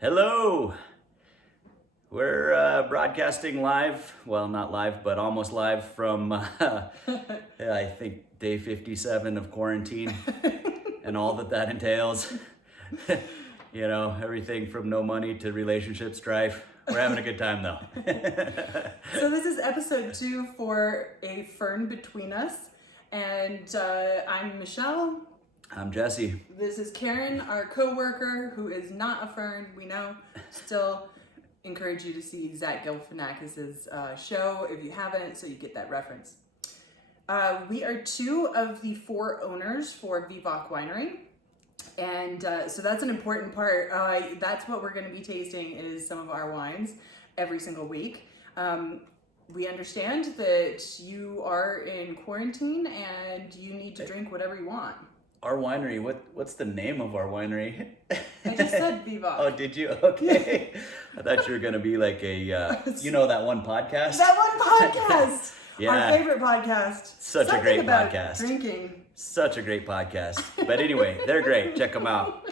Hello! We're broadcasting live, well, not live, but almost live from, I think, day 57 of quarantine and all that entails. You know, everything from no money to relationship strife. We're having a good time, though. So this is episode 2 for a Fern Between Us, and I'm Michelle. I'm Jesse. This is Karen, our co-worker, who is not a Fern, we know. Still encourage you to see Zach Galifianakis' show if you haven't, so you get that reference. We are 2 of the 4 owners for Vivac Winery. And so that's an important part. That's what we're going to be tasting is some of our wines every single week. We understand that you are in quarantine and you need to drink whatever you want. Our winery, what's the name of our winery? I just said Vivac. Oh, did you? Okay. I thought you were going to be like you know that one podcast? That one podcast! Yeah. Our favorite podcast. Such a great about podcast. Drinking. Such a great podcast. But anyway, they're great. Check them out.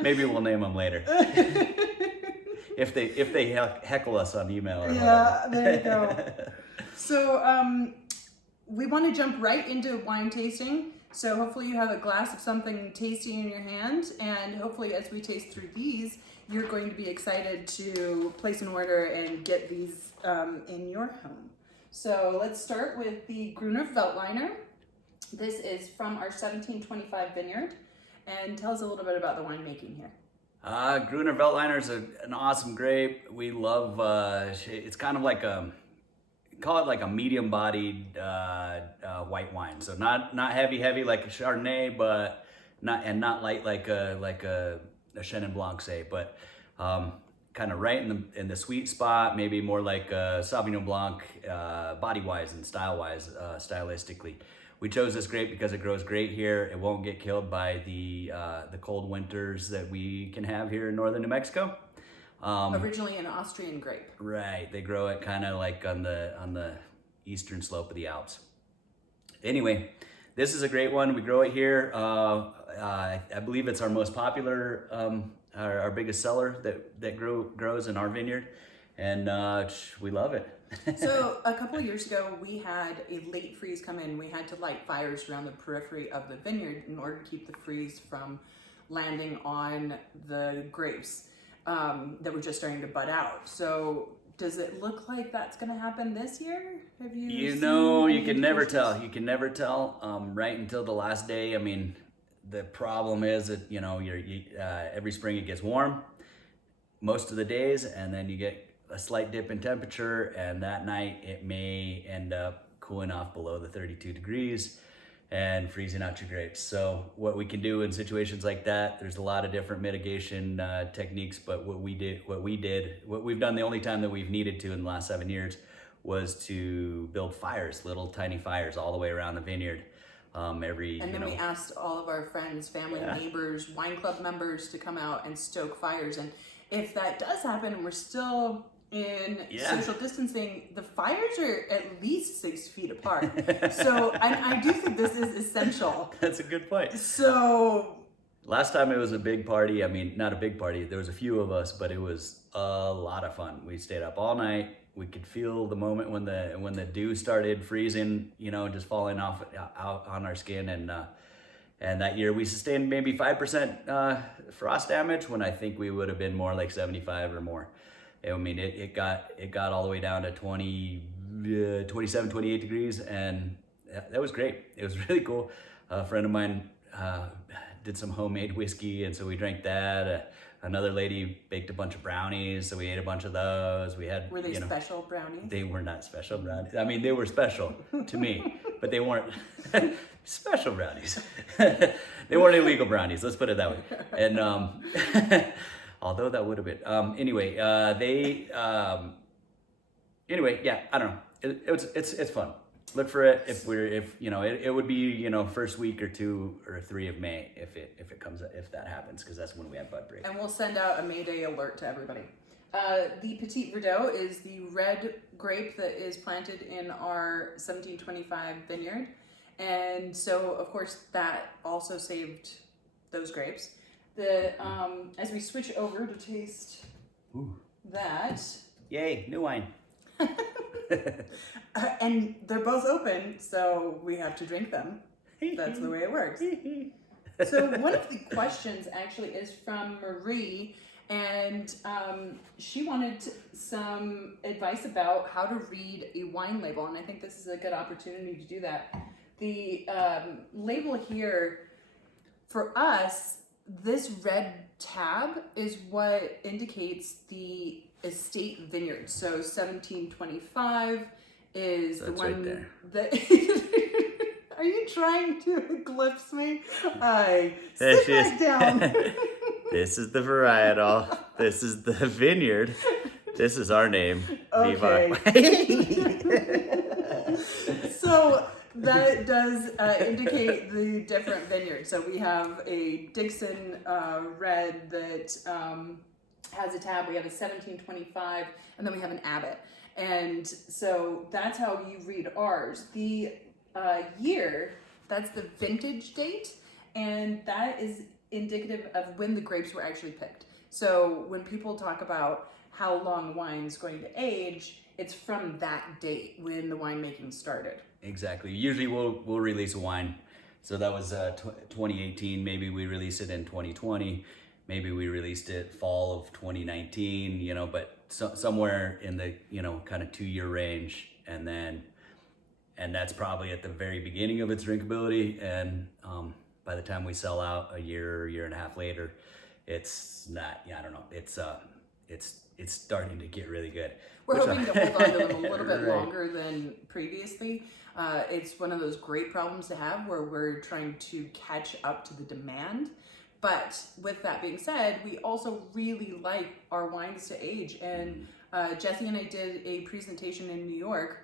Maybe we'll name them later. If they heckle us on email or whatever. Yeah, there you go. So we want to jump right into wine tasting. So hopefully you have a glass of something tasty in your hand, and hopefully as we taste through these, you're going to be excited to place an order and get these in your home. So let's start with the Gruner Veltliner. This is from our 1725 vineyard, and tell us a little bit about the winemaking here. Gruner Veltliner is an awesome grape. We love, it's kind of like call it like a medium-bodied white wine. So not heavy like a Chardonnay, but not light like a Chenin Blanc, say, but kind of right in the sweet spot. Maybe more like a Sauvignon Blanc, body-wise and style-wise, stylistically. We chose this grape because it grows great here. It won't get killed by the cold winters that we can have here in northern New Mexico. Originally an Austrian grape. Right, they grow it kind of like on the eastern slope of the Alps. Anyway, this is a great one. We grow it here. I believe it's our most popular, our biggest seller that grows in our vineyard, and we love it. So a couple of years ago, we had a late freeze come in. We had to light fires around the periphery of the vineyard in order to keep the freeze from landing on the grapes that were just starting to bud out. So does it look like that's going to happen this year? Have you? You know, you can never tell. You can never tell right until the last day. I mean, the problem is that every spring it gets warm most of the days, and then you get a slight dip in temperature, and that night it may end up cooling off below the 32 degrees and freezing out your grapes. So what we can do in situations like that, there's a lot of different mitigation techniques, but what we've done the only time that we've needed to in the last 7 years was to build fires, little tiny fires all the way around the vineyard. We asked all of our friends, family, neighbors, wine club members to come out and stoke fires. And if that does happen and we're still in social distancing, the fires are at least 6 feet apart. So I do think this is essential. That's a good point. So last time it was a big party. I mean, not a big party. There was a few of us, but it was a lot of fun. We stayed up all night. We could feel the moment when the dew started freezing, just falling out on our skin. And that year we sustained maybe 5% frost damage when I think we would have been more like 75 or more. I mean, it got all the way down to 27, 28 degrees, and that was great. It was really cool. A friend of mine did some homemade whiskey, and so we drank that. Another lady baked a bunch of brownies, so we ate a bunch of those. Were they special brownies? They were not special brownies. I mean, they were special to me, but they weren't special brownies. They weren't illegal brownies, let's put it that way. And although that would have been. Anyway, I don't know. It's fun. Look for it it would be first week or 2 or 3 of May if that happens, because that's when we have bud break. And we'll send out a May Day alert to everybody. The Petit Verdot is the red grape that is planted in our 1725 vineyard, and so of course that also saved those grapes. As we switch over to taste Ooh. that, Yay, new wine. and they're both open, so we have to drink them. That's the way it works. So one of the questions actually is from Marie, and she wanted some advice about how to read a wine label, and I think this is a good opportunity to do that. The label here, for us, this red tab is what indicates the estate vineyard. So 1725 is That's the one right there. that... Are you trying to eclipse me? Sit back down. This is the varietal. This is the vineyard. This is our name. Okay. Vivac. So that does indicate the different vineyards. So we have a Dixon red that has a tab. We have a 1725, and then we have an Abbott. And so that's how you read ours. The year, that's the vintage date, and that is indicative of when the grapes were actually picked. So when people talk about how long wine's going to age, it's from that date when the winemaking started. Exactly. Usually we'll release a wine. So that was 2018. Maybe we released it in 2020. Maybe we released it fall of 2019. You know, but somewhere in the kind of 2-year range, and that's probably at the very beginning of its drinkability. And by the time we sell out a year and a half later, it's not. Yeah, I don't know. It's starting to get really good. We're hoping to hold on to them a little bit Right. longer than previously. It's one of those great problems to have where we're trying to catch up to the demand. But with that being said, we also really like our wines to age. And Jesse and I did a presentation in New York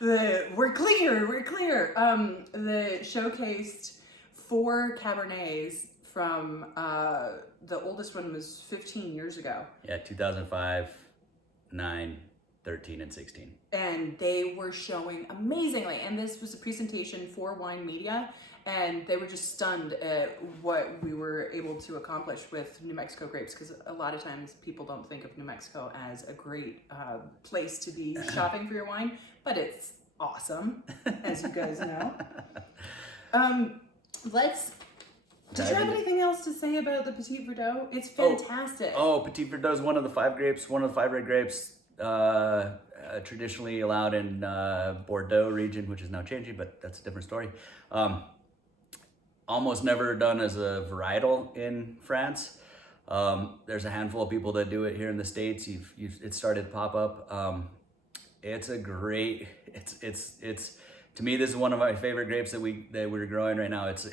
we're clear. That showcased 4 Cabernets from the oldest one was 15 years ago. Yeah, 2005, 9, 13, and 16. And they were showing amazingly. And this was a presentation for wine media, and they were just stunned at what we were able to accomplish with New Mexico grapes, because a lot of times people don't think of New Mexico as a great place to be shopping for your wine, but it's awesome, as you guys know. Did you have anything else to say about the Petit Verdot? It's fantastic. Petit Verdot is one of the 5 grapes, one of the 5 red grapes traditionally allowed in Bordeaux region, which is now changing, but that's a different story. Almost never done as a varietal in France. There's a handful of people that do it here in the States. It started to pop up. It's a great. It's to me, this is one of my favorite grapes that we're growing right now. It's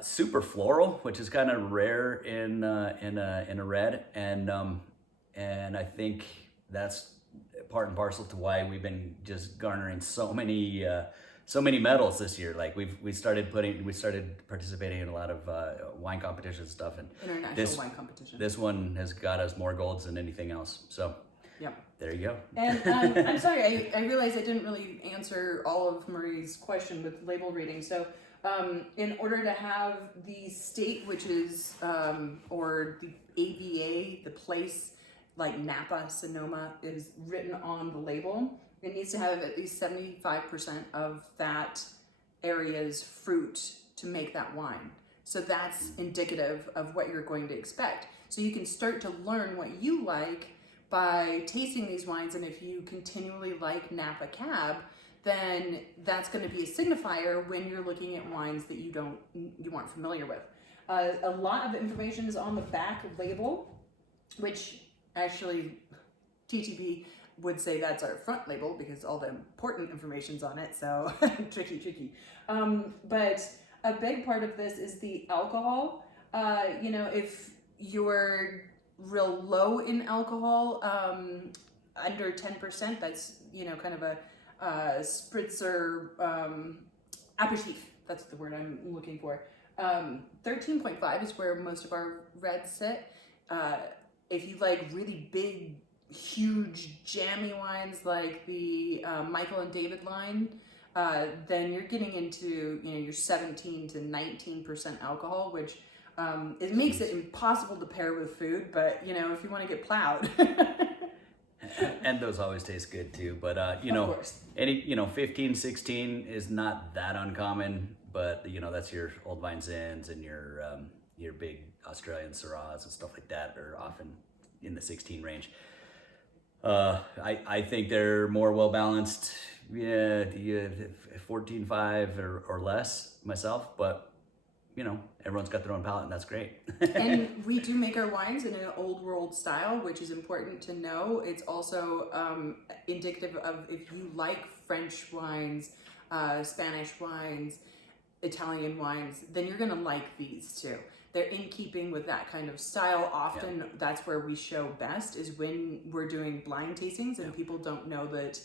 super floral, which is kind of rare in a red, and I think that's part and parcel to why we've been just garnering so many medals this year. Like we started participating in a lot of wine competitions and stuff, and international wine competition. This one has got us more golds than anything else. So yep. There you go. And I'm sorry, I realized I didn't really answer all of Marie's question with label reading. So in order to have the state, which is, or the AVA, the place like Napa, Sonoma, is written on the label, it needs to have at least 75% of that area's fruit to make that wine. So that's indicative of what you're going to expect. So you can start to learn what you like by tasting these wines, and if you continually like Napa Cab, then that's going to be a signifier when you're looking at wines that you aren't familiar with. A lot of information is on the back label, which actually TTB would say that's our front label because all the important information's on it. So tricky. But a big part of this is the alcohol. If you're real low in alcohol, under 10%, that's kind of a spritzer aperitif. That's the word I'm looking for. 13.5 is where most of our reds sit. If you like really big, huge, jammy wines like the Michael and David line, then you're getting into, your 17 to 19% alcohol, which it makes it impossible to pair with food. But if you want to get plowed. And those always taste good too. But Of course. 15, 16 is not that uncommon. But that's your old vine Zins and your big Australian Syrahs and stuff like that are often in the 16 range. I think they're more well balanced. Yeah, 14.5 or less myself, but everyone's got their own palate, and that's great. And we do make our wines in an old world style, which is important to know. It's also indicative of if you like French wines, Spanish wines, Italian wines, then you're gonna like these too. They're in keeping with that kind of style. Often that's where we show best, is when we're doing blind tastings and people don't know that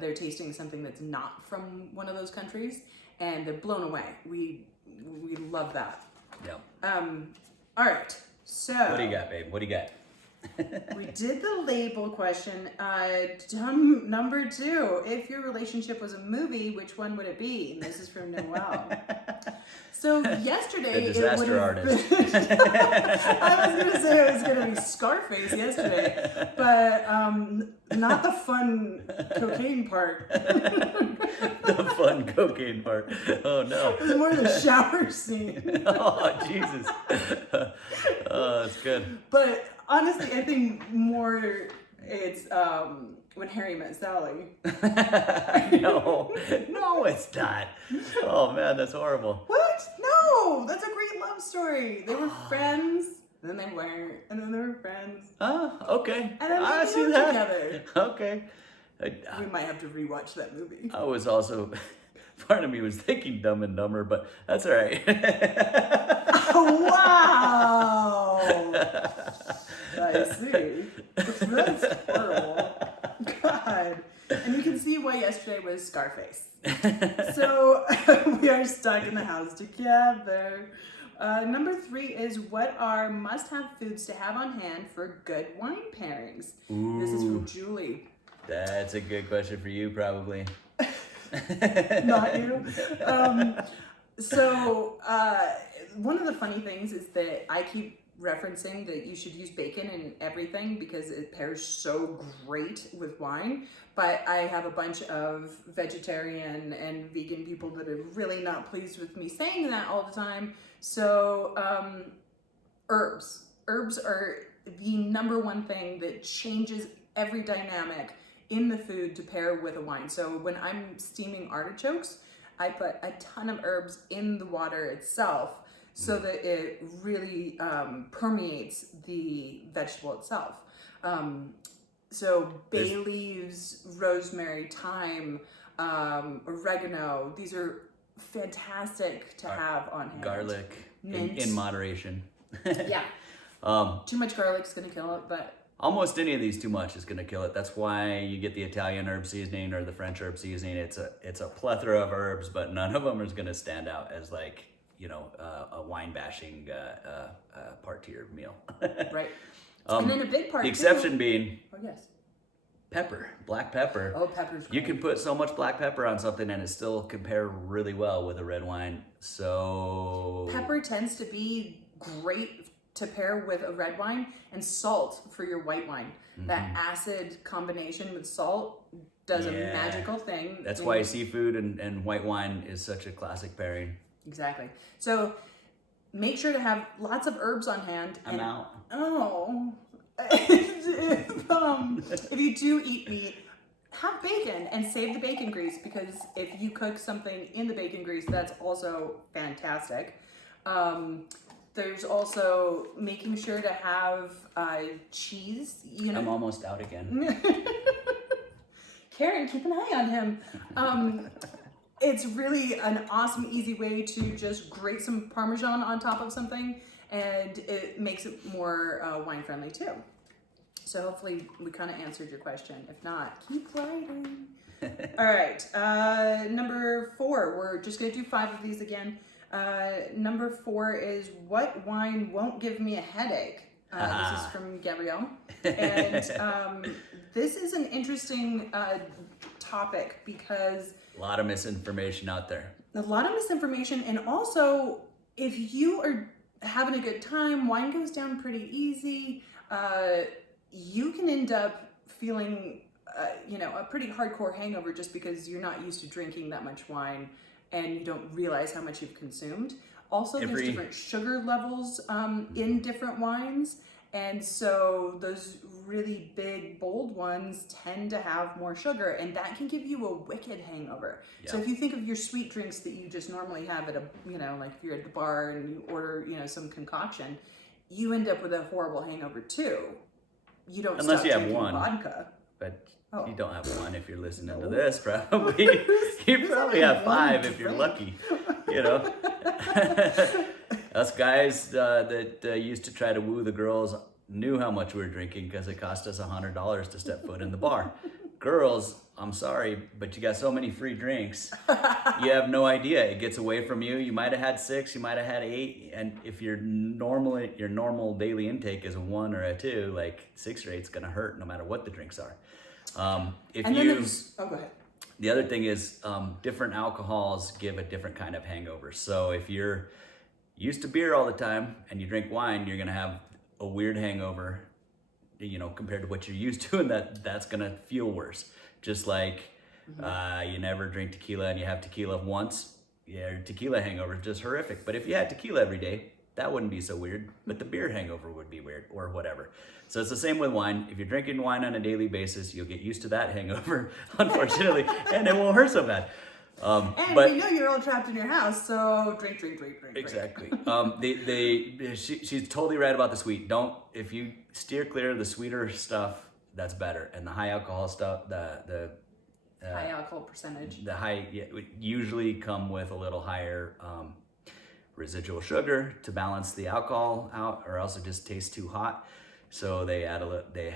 they're tasting something that's not from one of those countries, and they're blown away. We love that. Yeah. All right. So what do you got, babe? What do you got? we did the label question. Number 2, if your relationship was a movie, which one would it be? And this is from Noel. So yesterday, The disaster artist. I was gonna say it was gonna be Scarface yesterday, but not the fun cocaine part. The fun cocaine part. Oh no. It was more the shower scene. Oh Jesus. Oh, that's good. But honestly, I think more it's when Harry met Sally. No, it's not. Oh man, that's horrible. What? No, that's a great love story. They were friends, then they weren't, and then they were friends. Oh, okay. And then I they see lived that. together. Okay. We might have to rewatch that movie. I was also, part of me was thinking Dumb and Dumber, but that's all right. Wow. I see. That's horrible. God. And you can see why yesterday was Scarface. So we are stuck in the house together. Number 3 is, what are must-have foods to have on hand for good wine pairings? Ooh, this is from Julie. That's a good question for you, probably. Not you. So one of the funny things is that I keep referencing that you should use bacon in everything because it pairs so great with wine. But I have a bunch of vegetarian and vegan people that are really not pleased with me saying that all the time. So herbs. Herbs are the number one thing that changes every dynamic in the food to pair with a wine. So when I'm steaming artichokes, I put a ton of herbs in the water itself so that it really permeates the vegetable itself. So bay leaves, rosemary, thyme, oregano, these are fantastic to have on hand. Garlic, Mint. in moderation. Yeah. Too much garlic's gonna kill it, but Almost any of these too much is going to kill it. That's why you get the Italian herb seasoning or the French herb seasoning. It's a plethora of herbs, but none of them is going to stand out as like, a wine bashing part to your meal. Right. And then a big part the exception being oh yes, pepper, black pepper. oh pepper's great. You can put so much black pepper on something and it still compare really well with a red wine. So Pepper tends to be great to pair with a red wine, and salt for your white wine. Mm-hmm. That acid combination with salt does a magical thing. That's why seafood and white wine is such a classic pairing. Exactly. So make sure to have lots of herbs on hand. I'm out. Oh. If you do eat meat, have bacon and save the bacon grease, because if you cook something in the bacon grease, that's also fantastic. There's also making sure to have cheese. I'm almost out again. Karen, keep an eye on him. It's really an awesome, easy way to just grate some Parmesan on top of something, and it makes it more wine-friendly too. So hopefully we kind of answered your question. If not, keep writing. All right, number 4. We're just going to do 5 of these again. Number 4 is, what wine won't give me a headache? This is from Gabrielle. And this is an interesting topic, because A lot of misinformation out there. A lot of misinformation, and also if you are having a good time, wine goes down pretty easy. You can end up feeling, a pretty hardcore hangover just because you're not used to drinking that much wine and you don't realize how much you've consumed. Also, there's different sugar levels in different wines. And so those really big, bold ones tend to have more sugar, and that can give you a wicked hangover. Yeah. So if you think of your sweet drinks that you just normally have at like if you're at the bar and you order, some concoction, you end up with a horrible hangover too. You don't unless stop you have drinking one vodka. But you don't have one if you're listening to this, probably. You probably have 5 if you're lucky, Us guys that used to try to woo the girls knew how much we were drinking because it cost us $100 to step foot in the bar. Girls, I'm sorry, but you got so many free drinks. You have no idea. It gets away from you. You might have had 6, you might have had 8, and if your normal daily intake is a 1 or a 2, like 6 or 8 is gonna hurt no matter what the drinks are. Go ahead. The other thing is different alcohols give a different kind of hangover. So if you're used to beer all the time and you drink wine, you're gonna have a weird hangover, compared to what you're used to, and that's gonna feel worse. Just like you never drink tequila and you have tequila once, your tequila hangover is just horrific. But if you had tequila every day, that wouldn't be so weird, but the beer hangover would be weird, or whatever. So it's the same with wine. If you're drinking wine on a daily basis, you'll get used to that hangover, unfortunately, and it won't hurt so bad. But we know you're all trapped in your house, so drink. Exactly. She's totally right about the sweet. If you steer clear of the sweeter stuff, that's better. And the high alcohol stuff, the high alcohol percentage. Would usually come with a little higher residual sugar to balance the alcohol out, or else it just tastes too hot. So they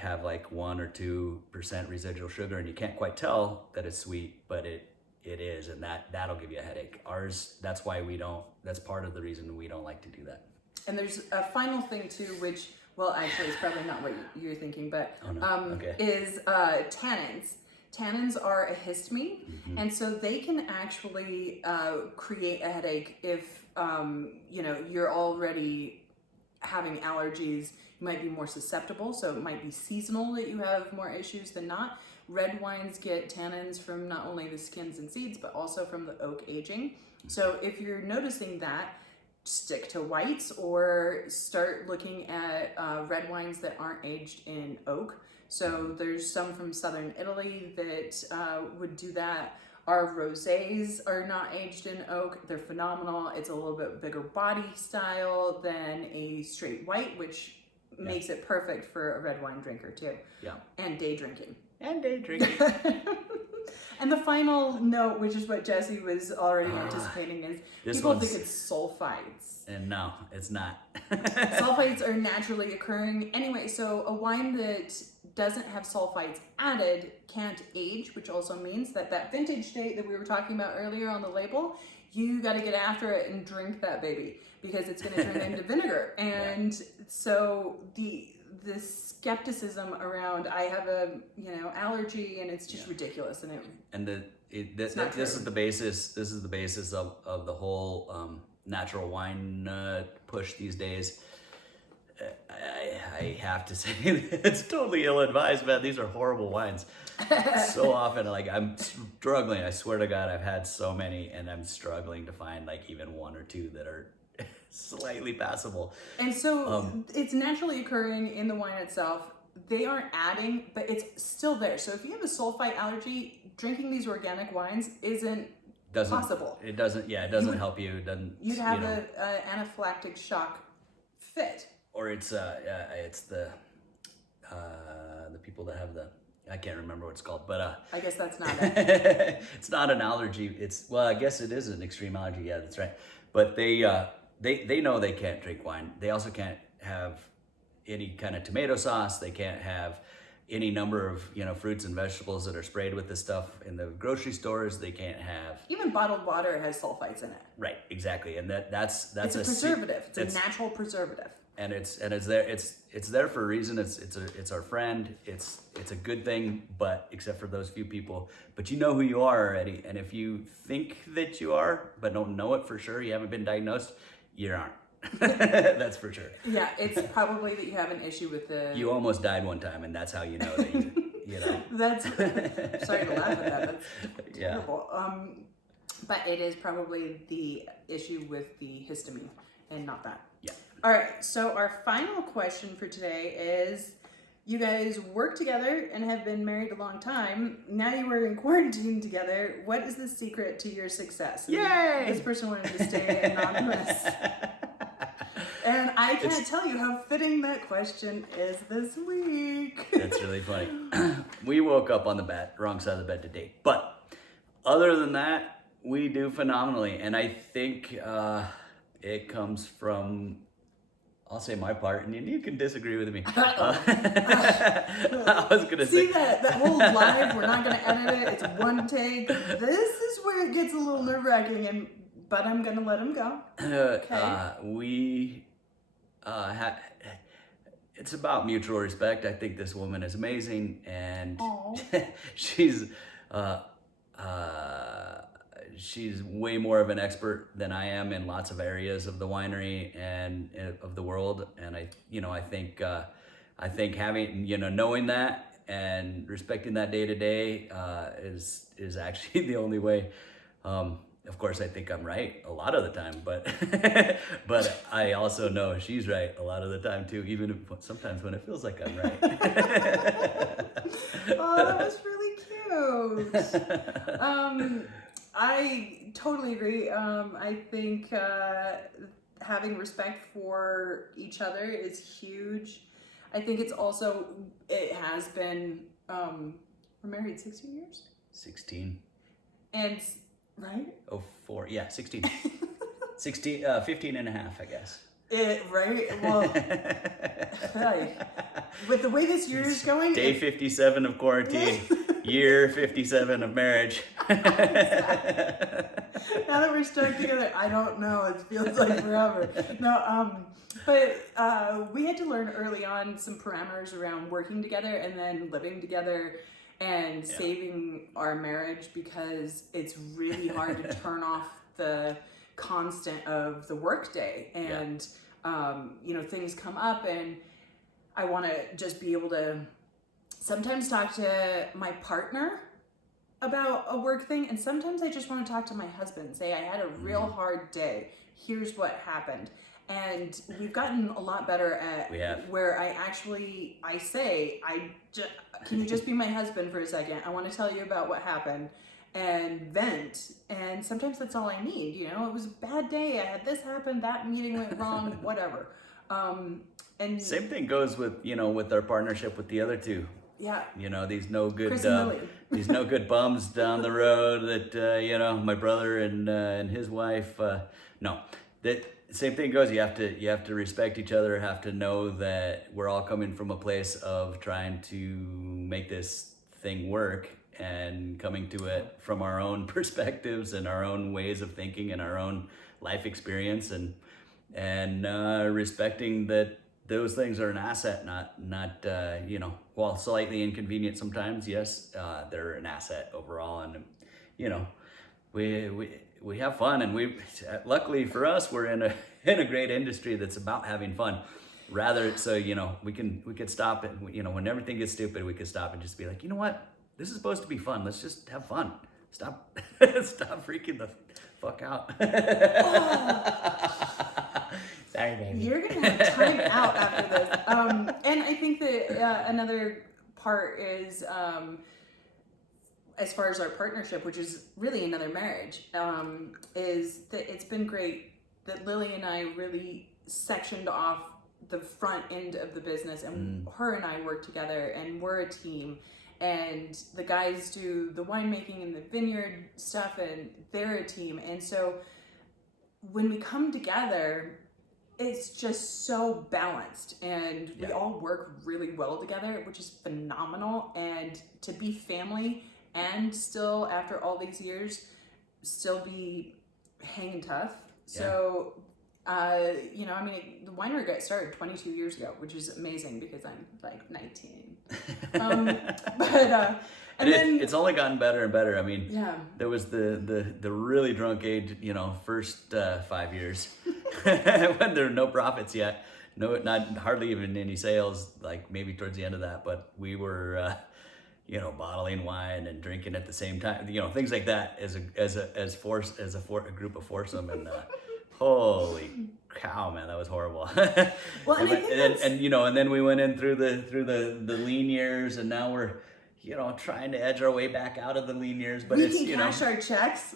have like 1 or 2% residual sugar, and you can't quite tell that it's sweet, but it is, and that'll give you a headache. Ours, that's part of the reason we don't like to do that. And there's a final thing too, which, well, actually it's probably not what you're thinking, but is tannins. Tannins are a histamine, and so they can actually create a headache if you're already having allergies. You might be more susceptible, so it might be seasonal that you have more issues than not. Red wines get tannins from not only the skins and seeds, but also from the oak aging. So if you're noticing that, stick to whites or start looking at red wines that aren't aged in oak. So there's some from southern Italy that would do that. Our rosés are not aged in oak. They're phenomenal. It's a little bit bigger body style than a straight white, which makes it perfect for a red wine drinker too. Yeah. And day drinking. And the final note, which is what Jesse was already anticipating, is people think it's sulfites. And no, it's not. Sulfites are naturally occurring. Anyway, so a wine that doesn't have sulfites added can't age, which also means that vintage date that we were talking about earlier on the label, you got to get after it and drink that baby because it's going to turn into vinegar. And so the skepticism around I have a allergy and it's just ridiculous, and this is the basis of the whole natural wine push these days. I have to say it's totally ill-advised, man. These are horrible wines. So often, I'm struggling. I swear to God, I've had so many, and I'm struggling to find even 1 or 2 that are slightly passable. And so it's naturally occurring in the wine itself. They aren't adding, but it's still there. So if you have a sulfite allergy, drinking these organic wines isn't possible. It doesn't help you. It doesn't. You'd have an anaphylactic shock fit. Or it's the people that have I can't remember what it's called, but I guess that's not it. It's not an allergy. I guess it is an extreme allergy. Yeah, that's right. But they know they can't drink wine. They also can't have any kind of tomato sauce. They can't have any number of, fruits and vegetables that are sprayed with this stuff in the grocery stores. They can't have. Even bottled water has sulfites in it. Right, exactly, and that's it's a preservative. It's a natural preservative. And it's there. It's there for a reason. It's our friend. It's a good thing, but except for those few people. But you know who you are already, and if you think that you are, but don't know it for sure, you haven't been diagnosed, you aren't. That's for sure. Yeah, it's probably that you have an issue with the. You almost died one time, and that's how you know that you know. That's sorry to laugh at that. That's terrible. But it is probably the issue with the histamine, and not that. Yeah. All right. So our final question for today is: you guys work together and have been married a long time. Now you are in quarantine together. What is the secret to your success? And Yay! This person wanted to stay anonymous. And I can't tell you how fitting that question is this week. That's really funny. We woke up on the wrong side of the bed today. But other than that, we do phenomenally. And I think it comes from, I'll say my part, and you can disagree with me. I was going to say. See that whole live, we're not going to edit it. It's one take. This is where it gets a little nerve-wracking, but I'm going to let him go. Okay. It's about mutual respect. I think this woman is amazing, and she's way more of an expert than I am in lots of areas of the winery and of the world. And I think having, knowing that and respecting that day to day is actually the only way. Of course, I think I'm right a lot of the time, but but I also know she's right a lot of the time too, even if sometimes when it feels like I'm right. Oh, that was really cute. I totally agree. I think having respect for each other is huge. I think it has been, we're married 16 years? 16. And, right? Oh, 4, yeah, 16. 15 and a half, I guess. Right? Well, with the way this year is going. Day 57 of quarantine, year 57 of marriage. Now that we're stuck together, I don't know. It feels like forever. No, but we had to learn early on some parameters around working together and then living together and saving our marriage, because it's really hard to turn off the constant of the workday, and things come up, and I want to just be able to sometimes talk to my partner about a work thing, and sometimes I just want to talk to my husband, say I had a real hard day, here's what happened. And we've gotten a lot better at where I say, can you just be my husband for a second? I want to tell you about what happened, and vent. And sometimes that's all I need. It was a bad day. I had this happen, that meeting went wrong, whatever. And same thing goes with, with our partnership with the other two. Yeah. These no good bums down the road that, my brother and his wife, same thing goes. You have to respect each other, have to know that we're all coming from a place of trying to make this thing work and coming to it from our own perspectives and our own ways of thinking and our own life experience, and respecting that those things are an asset, not while slightly inconvenient sometimes, yes, they're an asset overall. And we have fun, and luckily for us, we're in a great industry that's about having fun. Rather, so we could stop it. When everything gets stupid, we could stop and just be like, you know what? This is supposed to be fun. Let's just have fun. Stop freaking the fuck out. Sorry, baby. You're gonna have time out after this. And I think that another part is, as far as our partnership, which is really another marriage, is that it's been great that Lily and I really sectioned off the front end of the business, and her and I work together, and we're a team. And the guys do the winemaking and the vineyard stuff, and they're a team. And so when we come together, it's just so balanced, and we Yeah. all work really well together, which is phenomenal. And to be family and still, after all these years, still be hanging tough. So, you know, I mean, the winery got started 22 years ago, which is amazing because I'm like 19. And then it's only gotten better and better. I mean, yeah, there was the really drunk age, you know, first 5 years when there were no profits yet, not hardly even any sales. Like maybe towards the end of that, but we were, you know, bottling wine and drinking at the same time. You know, things like that as a group of foursome, and holy cow, man, that was horrible. well, and I think and you know, and then we went in through the lean years, and now we're, you know, trying to edge our way back out of the lean years, but we it's, can you know, cash our checks.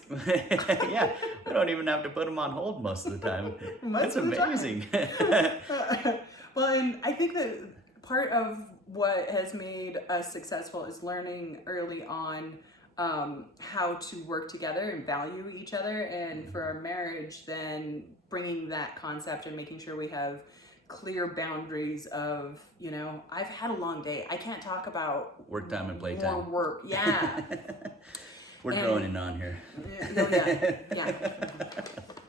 yeah, we don't even have to put them on hold most of the time. That's amazing. Well, and I think that part of what has made us successful is learning early on how to work together and value each other, and for our marriage, then bringing that concept and making sure we have clear boundaries of, you know, I've had a long day. I can't talk about Work time and more playtime. work. Yeah. We're And- droning on here.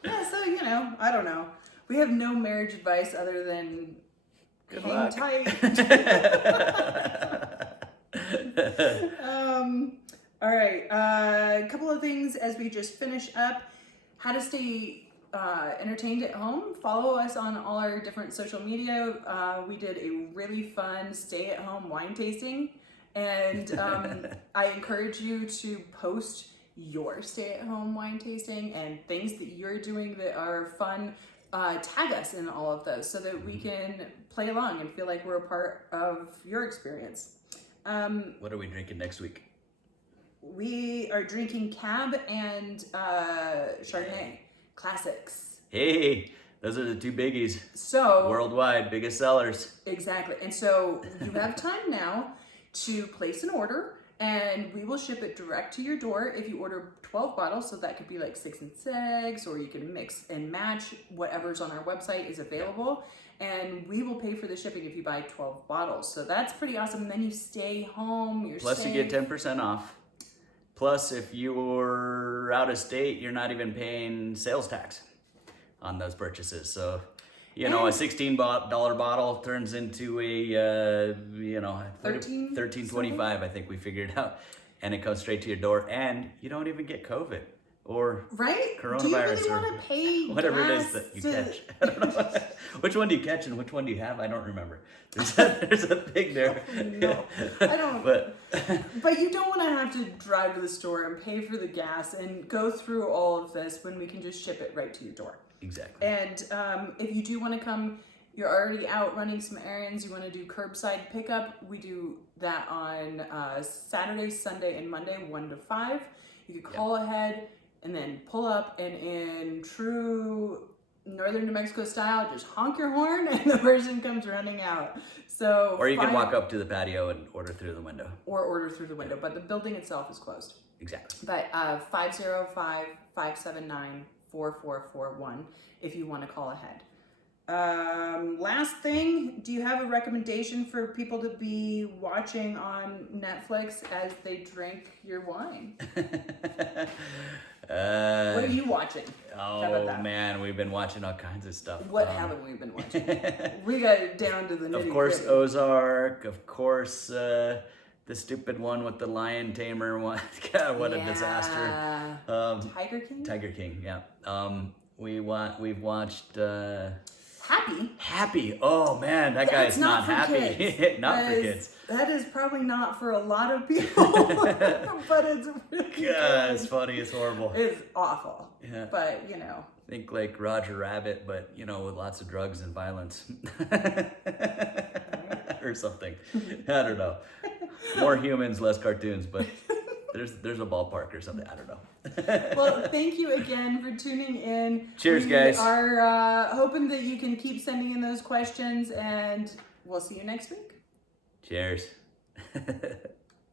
Yeah, so, you know, I don't know. We have no marriage advice other than Good hang luck. tight. All right. A couple of things as we just finish up. How to stay entertained at home. Follow us on all our different social media. We did a really fun stay-at-home wine tasting, and I encourage you to post your stay-at-home wine tasting and things that you're doing that are fun. Tag us in all of those so that we can play along and feel like we're a part of your experience. What are we drinking next week? We are drinking Cab and Chardonnay. Classics. Hey, those are the two biggies. So Worldwide, biggest sellers. exactly. And so you have time now to place an order, and we will ship it direct to your door if you order 12 bottles. So that could be like 6 and 6, or you can mix and match. Whatever's on our website is available, and we will pay for the shipping if you buy 12 bottles. So that's pretty awesome. And then you stay home. You're Plus safe. you get 10% off. Plus, if you're out of state, you're not even paying sales tax on those purchases. So, you know, a $16 bottle turns into a, you know, $13.25, I think we figured out. And it comes straight to your door, and you don't even get COVID or right? coronavirus, Do you really or want to pay whatever it is gas that you to- catch. I don't know. Which one do you catch and which one do you have? I don't remember. There's a thing there. No, I don't. But But you don't want to have to drive to the store and pay for the gas and go through all of this when we can just ship it right to your door. exactly. And if you do want to come, you're already out running some errands, you want to do curbside pickup, we do that on Saturday, Sunday, and Monday, 1 to 5. You could call ahead and then pull up, and in true northern New Mexico style, just honk your horn and the person comes running out. So Or you can walk up to the patio and order through the window. or order through the window, but the building itself is closed. Exactly. But 505-579-4441 if you want to call ahead. Last thing, do you have a recommendation for people to be watching on Netflix as they drink your wine? What are you watching? How about Oh that? man, we've been watching all kinds of stuff. What haven't we been watching? We got it down to the nitty-gritty. Of course, Ozark. Of course, the stupid one with the lion tamer one. God, what a disaster. Tiger King? Tiger King. Yeah. We've watched. Happy? Oh man, that guy's not for happy. kids. Not That for is- kids. That is probably not for a lot of people, but it's really Yeah, it's good. funny. It's horrible. It's awful. Yeah. But, you know. Think like Roger Rabbit, but you know, with lots of drugs and violence. Or something. I don't know. More humans, less cartoons, but there's a ballpark or something. I don't know. Well, thank you again for tuning in. Cheers, guys. We are hoping that you can keep sending in those questions, and we'll see you next week. Cheers.